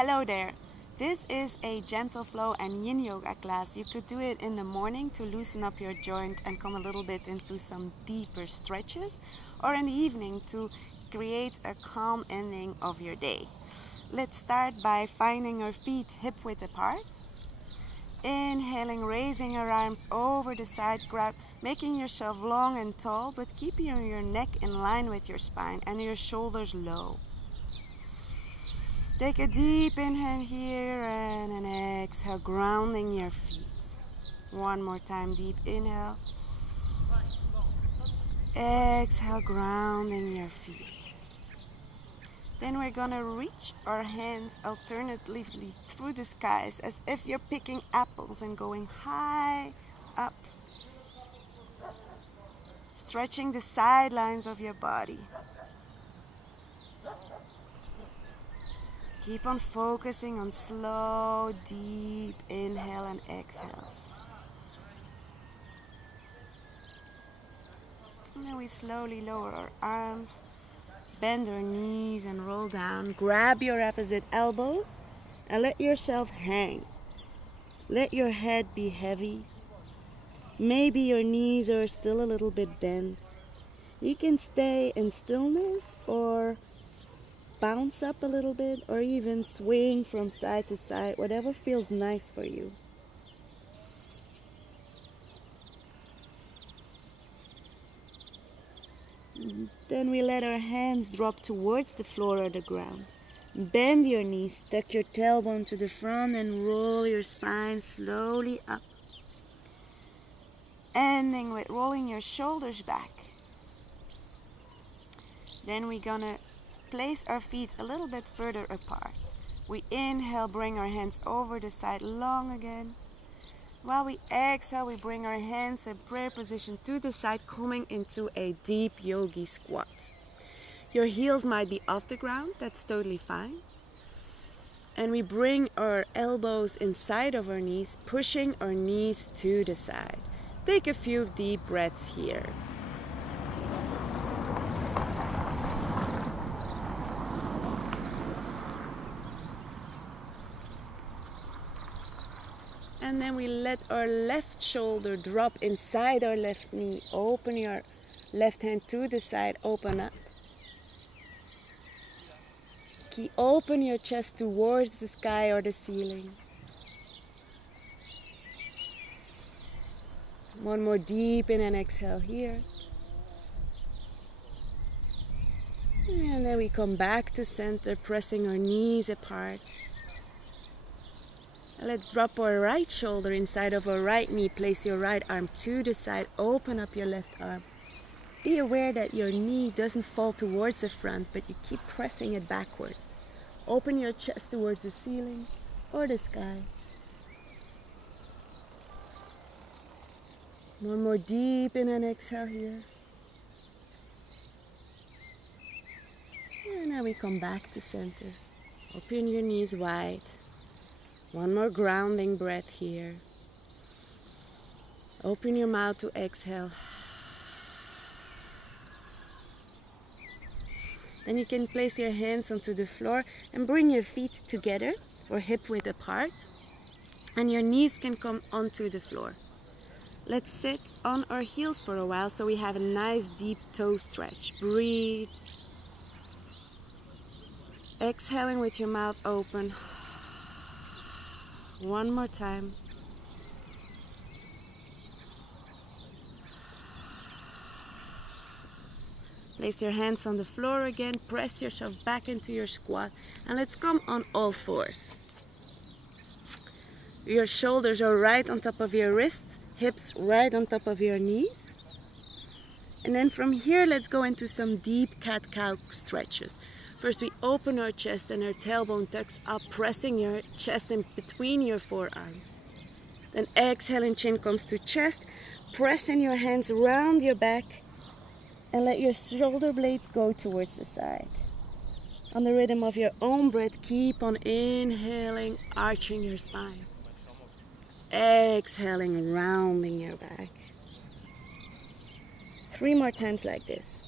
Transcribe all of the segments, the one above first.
Hello there. This is a gentle flow and yin yoga class. You could do it in the morning to loosen up your joint and come a little bit into some deeper stretches, or in the evening to create a calm ending of your day. Let's start by finding your feet hip width apart. Inhaling, raising your arms over the side, making yourself long and tall, but keeping your neck in line with your spine and your shoulders low. Take a deep inhale here and an exhale, grounding your feet. One more time, deep inhale. Exhale, grounding your feet. Then we're gonna reach our hands alternatively through the skies as if you're picking apples and going high up. Stretching the sidelines of your body. Keep on focusing on slow, deep inhale and exhales. And then we slowly lower our arms, bend our knees and roll down. Grab your opposite elbows and let yourself hang. Let your head be heavy. Maybe your knees are still a little bit bent. You can stay in stillness or bounce up a little bit, or even swing from side to side, whatever feels nice for you. Then we let our hands drop towards the floor or the ground. Bend your knees, tuck your tailbone to the front and roll your spine slowly up. Ending with rolling your shoulders back. Then we're gonna place our feet a little bit further apart. We inhale, bring our hands over the side long again. While we exhale, we bring our hands in prayer position to the side, coming into a deep yogi squat. Your heels might be off the ground, that's totally fine. And we bring our elbows inside of our knees, pushing our knees to the side. Take a few deep breaths here. And then we let our left shoulder drop inside our left knee. Open your left hand to the side, open up. Open your chest towards the sky or the ceiling. One more deep in and exhale here. And then we come back to center, pressing our knees apart. Let's drop our right shoulder inside of our right knee. Place your right arm to the side. Open up your left arm. Be aware that your knee doesn't fall towards the front, but you keep pressing it backward. Open your chest towards the ceiling or the sky. One more deep in and exhale here. And now we come back to center. Open your knees wide. One more grounding breath here. Open your mouth to exhale. Then you can place your hands onto the floor and bring your feet together or hip width apart. And your knees can come onto the floor. Let's sit on our heels for a while so we have a nice deep toe stretch. Breathe. Exhaling with your mouth open. One more time. Place your hands on the floor again. Press yourself back into your squat. And let's come on all fours. Your shoulders are right on top of your wrists. Hips right on top of your knees. And then from here, let's go into some deep cat-cow stretches. First, we open our chest and our tailbone tucks up, pressing your chest in between your forearms. Then exhaling, chin comes to chest. Pressing your hands around your back and let your shoulder blades go towards the side. On the rhythm of your own breath, keep on inhaling, arching your spine. Exhaling, rounding your back. 3 more times like this.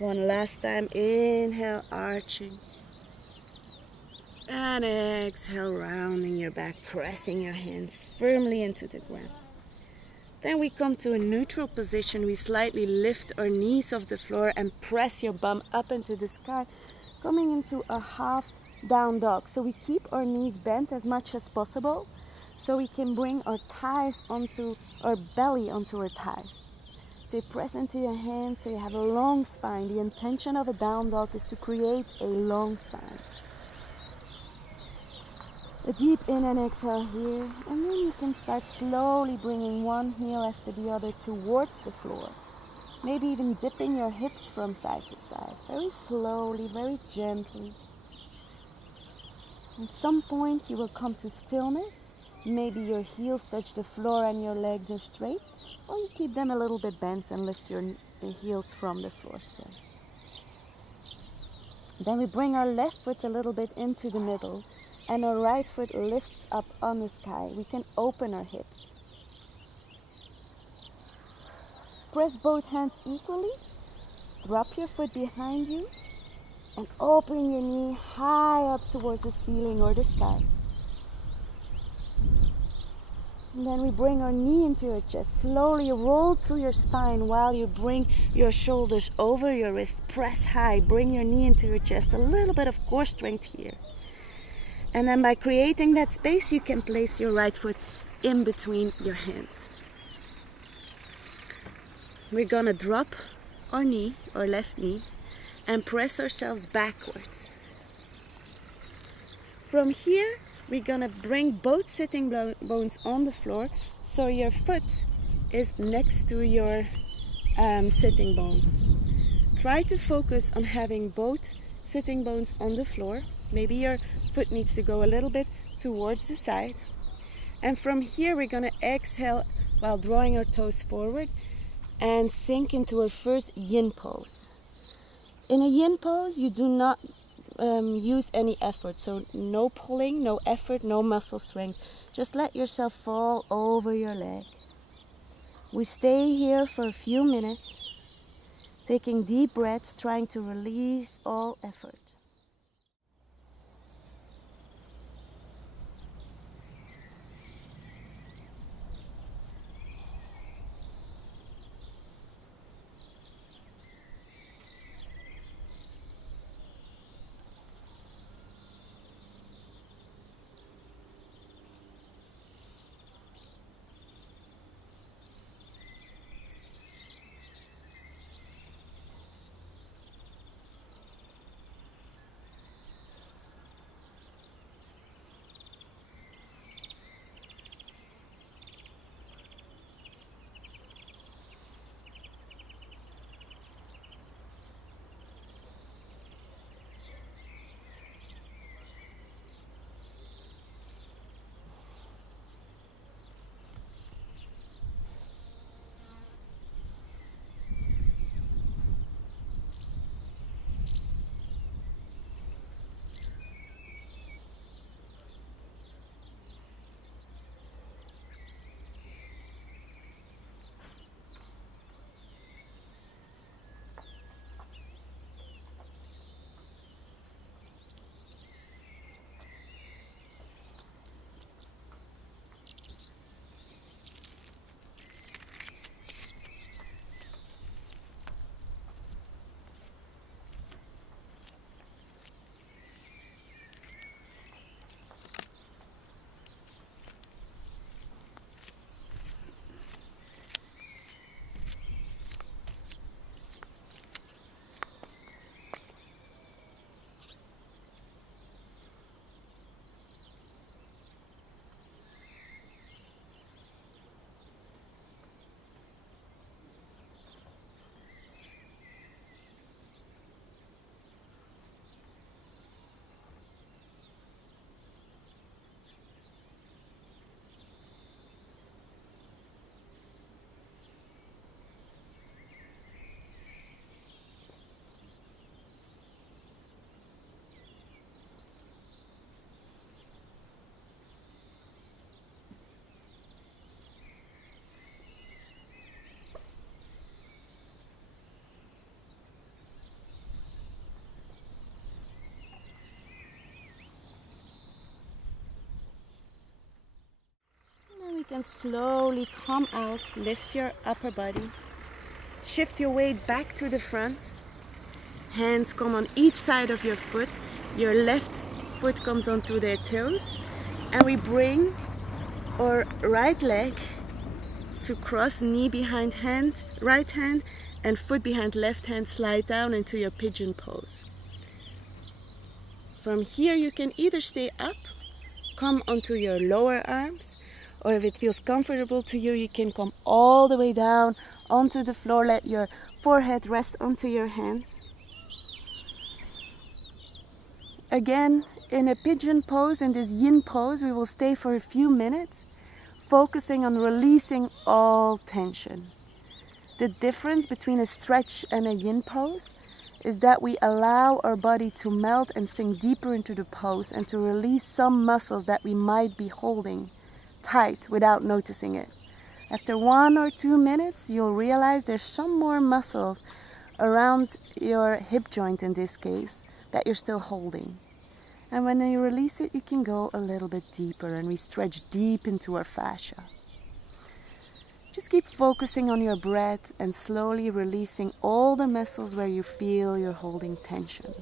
One last time, inhale, arching. And exhale, rounding your back, pressing your hands firmly into the ground. Then we come to a neutral position. We slightly lift our knees off the floor and press your bum up into the sky, coming into a half down dog. So we keep our knees bent as much as possible so we can bring our thighs onto our belly, onto our thighs. So you press into your hands so you have a long spine. The intention of a down dog is to create a long spine. A deep in and exhale here, and then you can start slowly bringing one heel after the other towards the floor. Maybe even dipping your hips from side to side, very slowly, very gently. At some point you will come to stillness. Maybe your heels touch the floor and your legs are straight, or you keep them a little bit bent and lift your heels from the floor still. Then we bring our left foot a little bit into the middle, and our right foot lifts up on the sky. We can open our hips. Press both hands equally. Drop your foot behind you and open your knee high up towards the ceiling or the sky. And then we bring our knee into your chest. Slowly roll through your spine while you bring your shoulders over your wrist. Press high. Bring your knee into your chest. A little bit of core strength here. And then by creating that space, you can place your right foot in between your hands. We're gonna drop our knee, our left knee, and press ourselves backwards. From here, we're gonna bring both sitting bones on the floor, so your foot is next to your sitting bone. Try to focus on having both sitting bones on the floor. Maybe your foot needs to go a little bit towards the side. And from here we're going to exhale while drawing our toes forward and sink into our first yin pose. In a yin pose you do not use any effort, so no pulling, no effort, no muscle strength. Just let yourself fall over your leg. We stay here for a few minutes, taking deep breaths, trying to release all effort. Then slowly come out, lift your upper body. Shift your weight back to the front. Hands come on each side of your foot. Your left foot comes onto their toes. And we bring our right leg to cross, knee behind hand, right hand, and foot behind left hand, slide down into your pigeon pose. From here you can either stay up, come onto your lower arms, or if it feels comfortable to you, you can come all the way down onto the floor, let your forehead rest onto your hands. Again, in a pigeon pose, in this yin pose, we will stay for a few minutes, focusing on releasing all tension. The difference between a stretch and a yin pose is that we allow our body to melt and sink deeper into the pose and to release some muscles that we might be holding tight without noticing it. After 1 or 2 minutes, you'll realize there's some more muscles around your hip joint in this case that you're still holding. And when you release it, you can go a little bit deeper and we stretch deep into our fascia. Just keep focusing on your breath and slowly releasing all the muscles where you feel you're holding tension.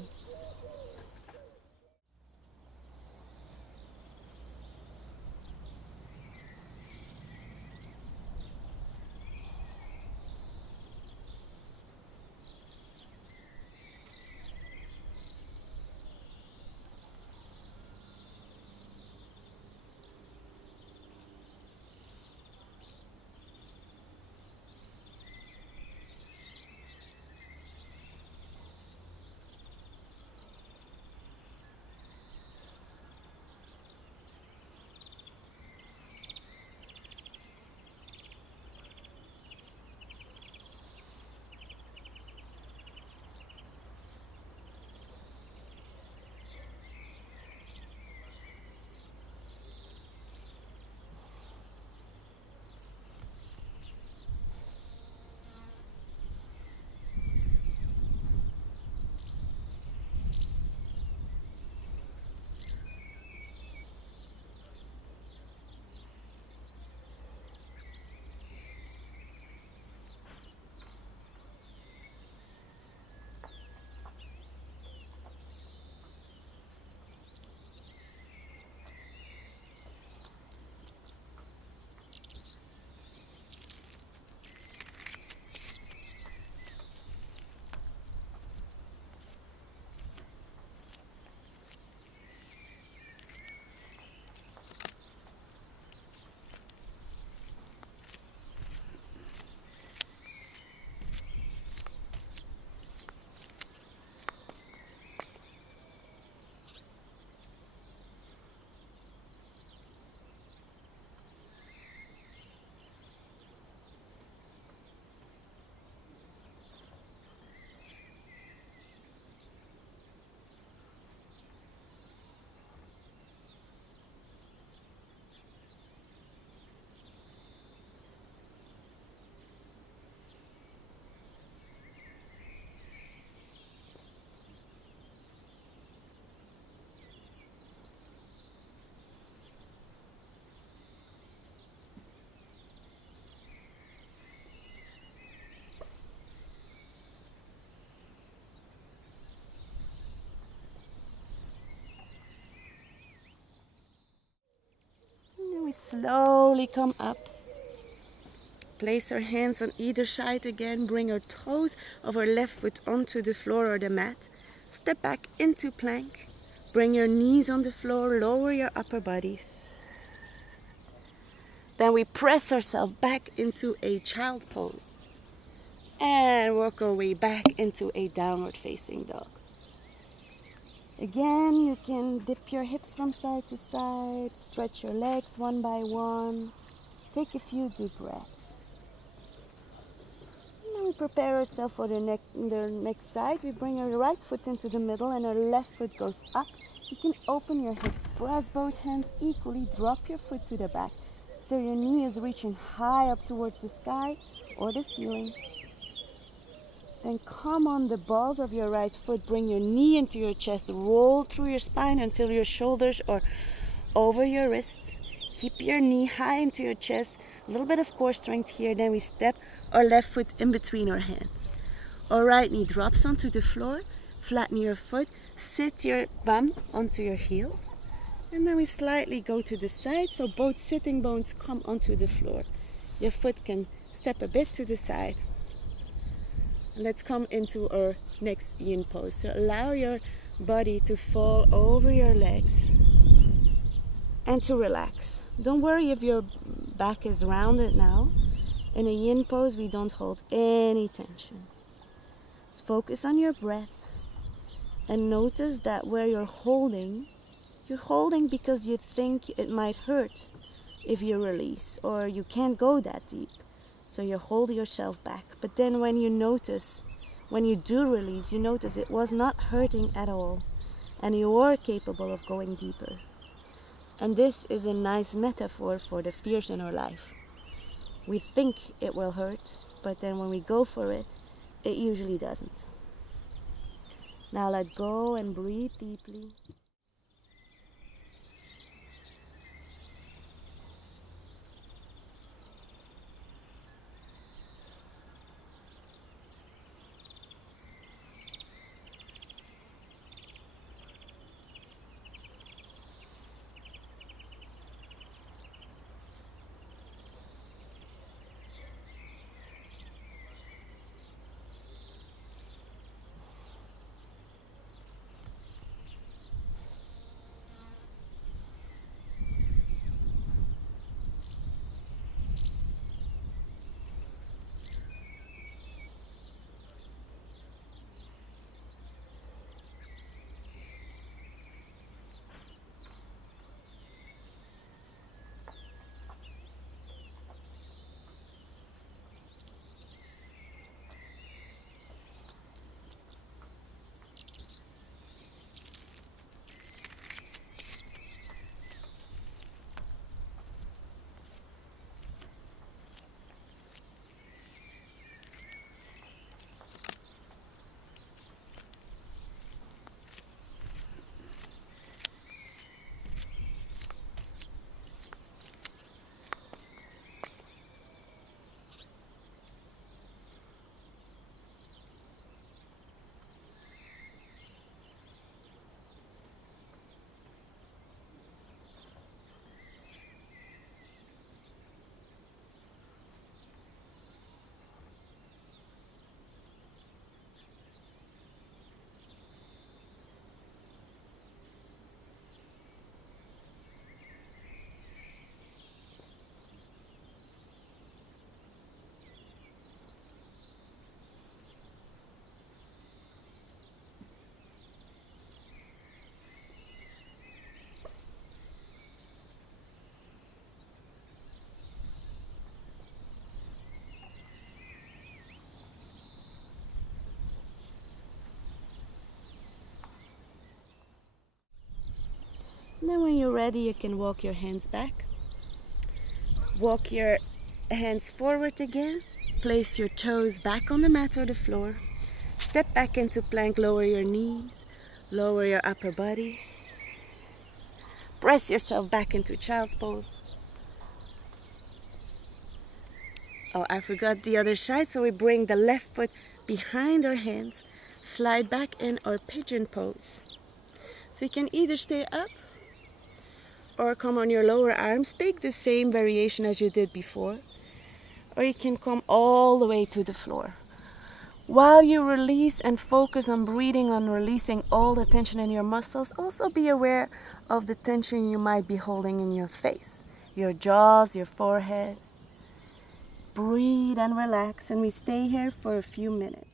We slowly come up. Place our hands on either side again. Bring our toes of our left foot onto the floor or the mat. Step back into plank. Bring your knees on the floor. Lower your upper body. Then we press ourselves back into a child pose. And work our way back into a downward facing dog. Again, you can dip your hips from side to side, stretch your legs one by one, take a few deep breaths. Now we prepare ourselves for the next side. We bring our right foot into the middle and our left foot goes up. You can open your hips, press both hands equally, drop your foot to the back so your knee is reaching high up towards the sky or the ceiling. Then come on the balls of your right foot, bring your knee into your chest, roll through your spine until your shoulders are over your wrists. Keep your knee high into your chest, a little bit of core strength here, then we step our left foot in between our hands. Our right knee drops onto the floor, flatten your foot, sit your bum onto your heels, and then we slightly go to the side so both sitting bones come onto the floor. Your foot can step a bit to the side. Let's come into our next yin pose. So allow your body to fall over your legs and to relax. Don't worry if your back is rounded now. In a yin pose, we don't hold any tension. Just focus on your breath and notice that where you're holding because you think it might hurt if you release, or you can't go that deep. So you hold yourself back. But then when you do release, you notice it was not hurting at all, and you are capable of going deeper. And this is a nice metaphor for the fears in our life. We think it will hurt, but then when we go for it, it usually doesn't. Now let go and breathe deeply. And then when you're ready, you can walk your hands back. Walk your hands forward again. Place your toes back on the mat or the floor. Step back into plank, lower your knees, lower your upper body. Press yourself back into child's pose. Oh, I forgot the other side, so we bring the left foot behind our hands, slide back in our pigeon pose. So you can either stay up or come on your lower arms, take the same variation as you did before, or you can come all the way to the floor. While you release and focus on breathing, on releasing all the tension in your muscles, also be aware of the tension you might be holding in your face, your jaws, your forehead. Breathe and relax, and we stay here for a few minutes.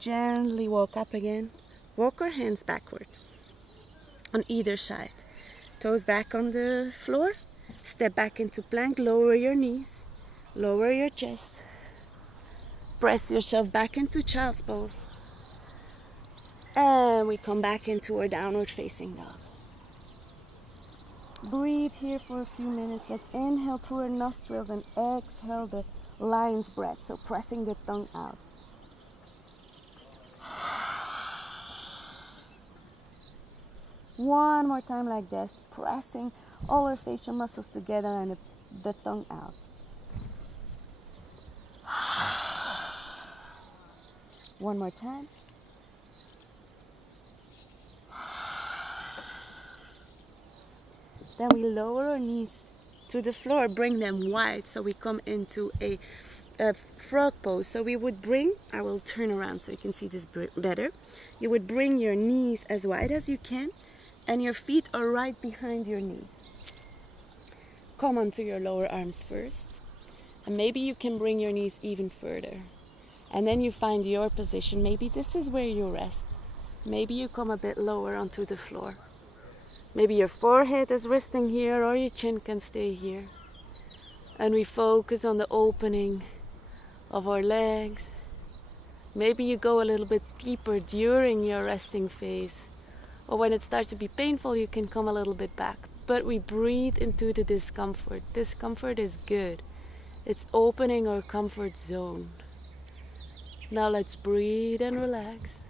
gently walk up again. Walk our hands backward on either side. Toes back on the floor. Step back into plank. Lower your knees. Lower your chest. Press yourself back into child's pose. And we come back into our downward facing dog. Breathe here for a few minutes. Let's inhale through our nostrils and exhale the lion's breath. So pressing the tongue out. One more time like this. Pressing all our facial muscles together and the tongue out. One more time. Then we lower our knees to the floor, bring them wide so we come into a frog pose. So we would bring, I will turn around so you can see this better. You would bring your knees as wide as you can and your feet are right behind your knees. Come onto your lower arms first. And maybe you can bring your knees even further. And then you find your position. Maybe this is where you rest. Maybe you come a bit lower onto the floor. Maybe your forehead is resting here or your chin can stay here. And we focus on the opening of our legs. Maybe you go a little bit deeper during your resting phase. Or when it starts to be painful, you can come a little bit back. But we breathe into the discomfort. Discomfort is good. It's opening our comfort zone. Now let's breathe and relax.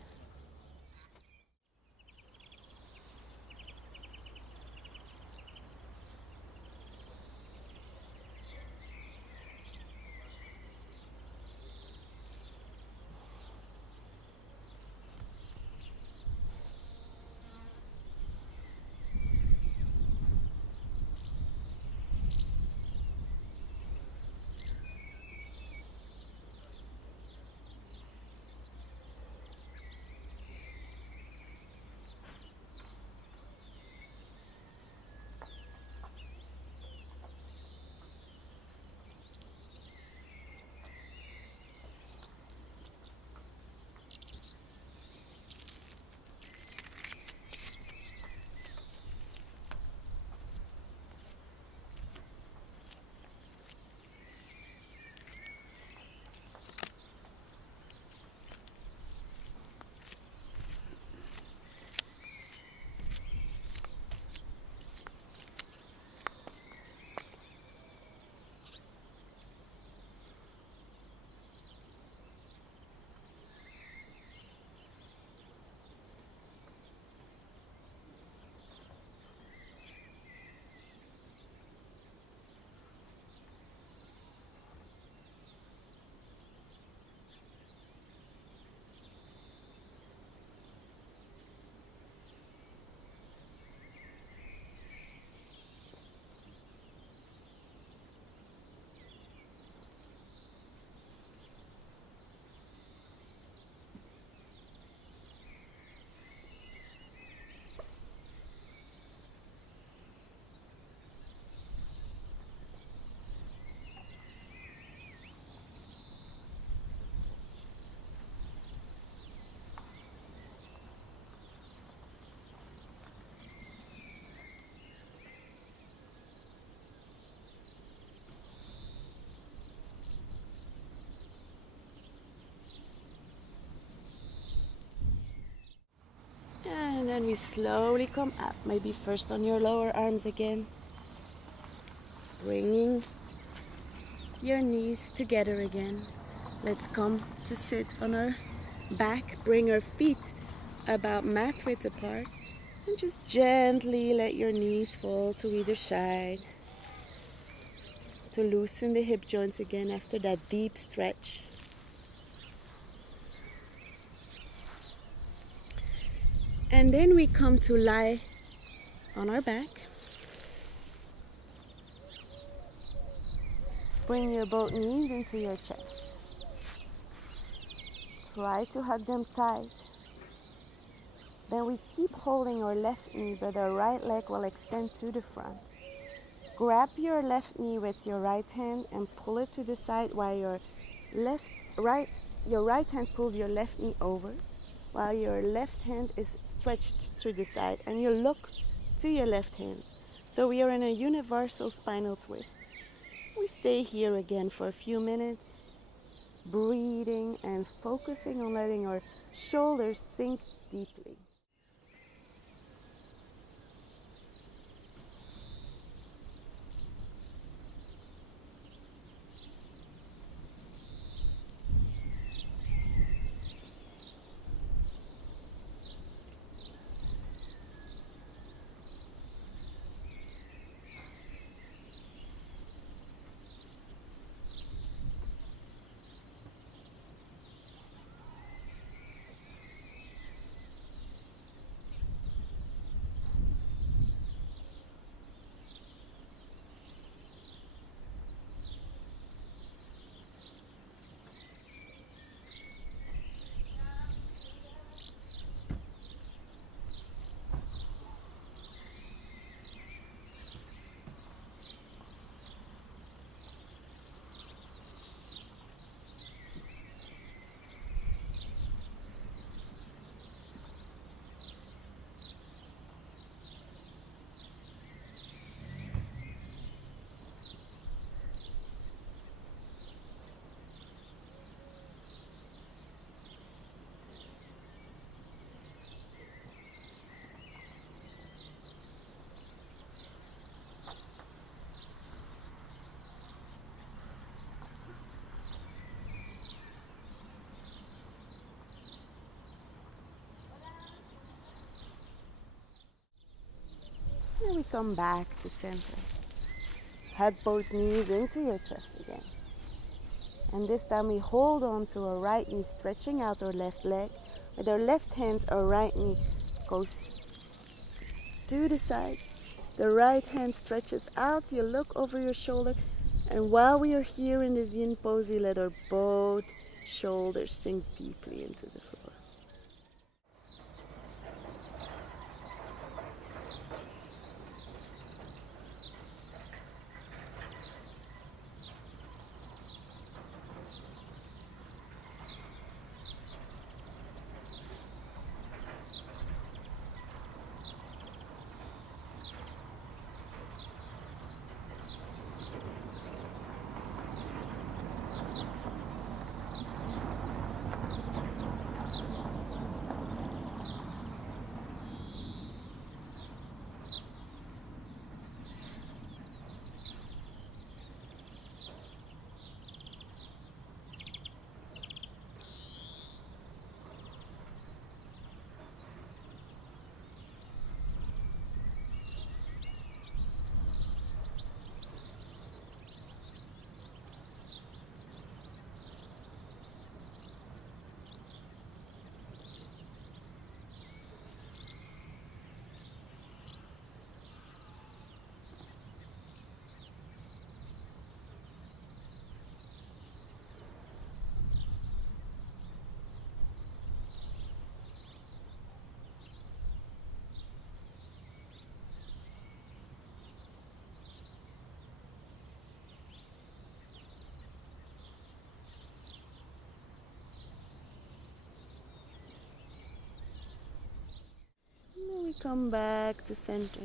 And then we slowly come up, maybe first on your lower arms again. Bringing your knees together again. Let's come to sit on our back, bring our feet about mat width apart, and just gently let your knees fall to either side to loosen the hip joints again after that deep stretch. And then we come to lie on our back. Bring your both knees into your chest. Try to hug them tight. Then we keep holding our left knee, but our right leg will extend to the front. Grab your left knee with your right hand and pull it to the side while your right your right hand pulls your left knee over while your left hand is stretched to the side, and you look to your left hand. So we are in a universal spinal twist. We stay here again for a few minutes, breathing and focusing on letting our shoulders sink deeply. And we come back to center. Head both knees into your chest again. And this time we hold on to our right knee, stretching out our left leg. With our left hand, our right knee goes to the side. The right hand stretches out. You look over your shoulder. And while we are here in this yin pose, we let our both shoulders sink deeply into the floor. And we come back to center.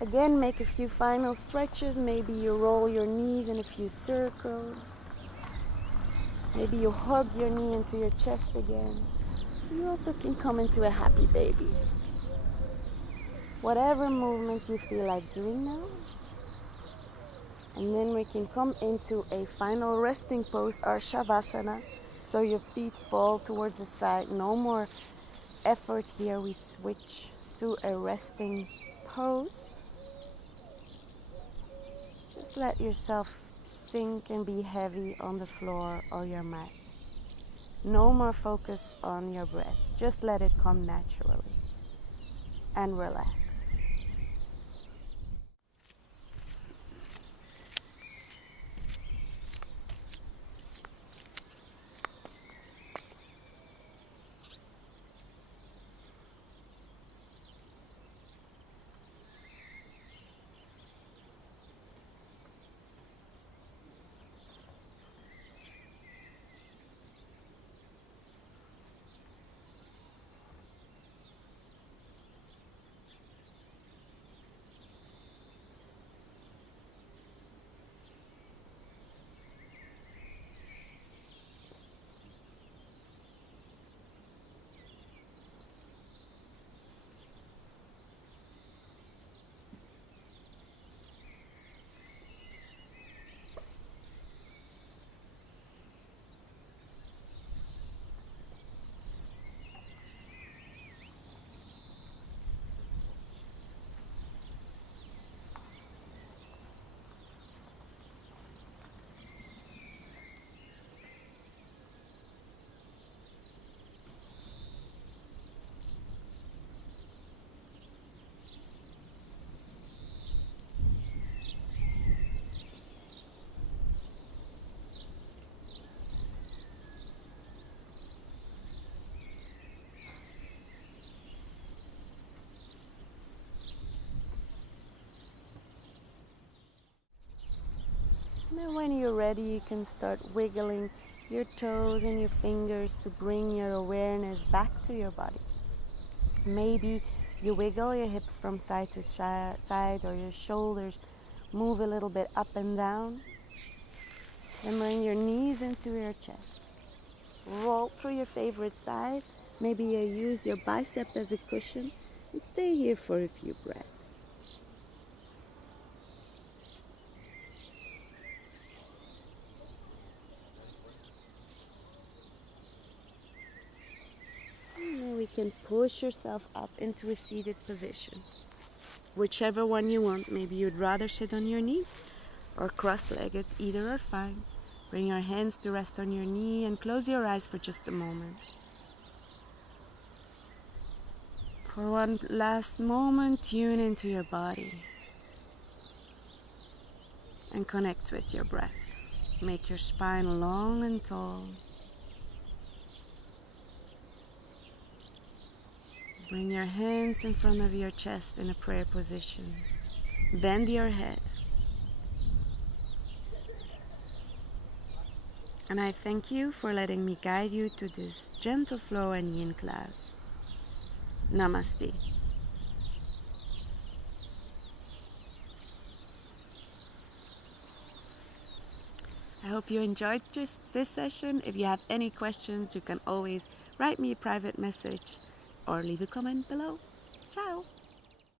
Again, make a few final stretches. Maybe you roll your knees in a few circles. Maybe you hug your knee into your chest again. You also can come into a happy baby. Whatever movement you feel like doing now. And then we can come into a final resting pose, our Shavasana. So your feet fall towards the side. No more effort here. We switch to a resting pose. Just let yourself sink and be heavy on the floor or your mat. No more focus on your breath. Just let it come naturally. And relax. And then when you're ready, you can start wiggling your toes and your fingers to bring your awareness back to your body. Maybe you wiggle your hips from side to side, or your shoulders move a little bit up and down. Then bring your knees into your chest. Roll through your favorite side. Maybe you use your bicep as a cushion and stay here for a few breaths. And then we can push yourself up into a seated position. Whichever one you want. Maybe you'd rather sit on your knees or cross-legged. Either are fine. Bring your hands to rest on your knee and close your eyes for just a moment. For one last moment, tune into your body and connect with your breath. Make your spine long and tall. Bring your hands in front of your chest in a prayer position. Bend your head. And I thank you for letting me guide you to this gentle flow and yin class. Namaste. I hope you enjoyed this session. If you have any questions, you can always write me a private message or leave a comment below. Ciao!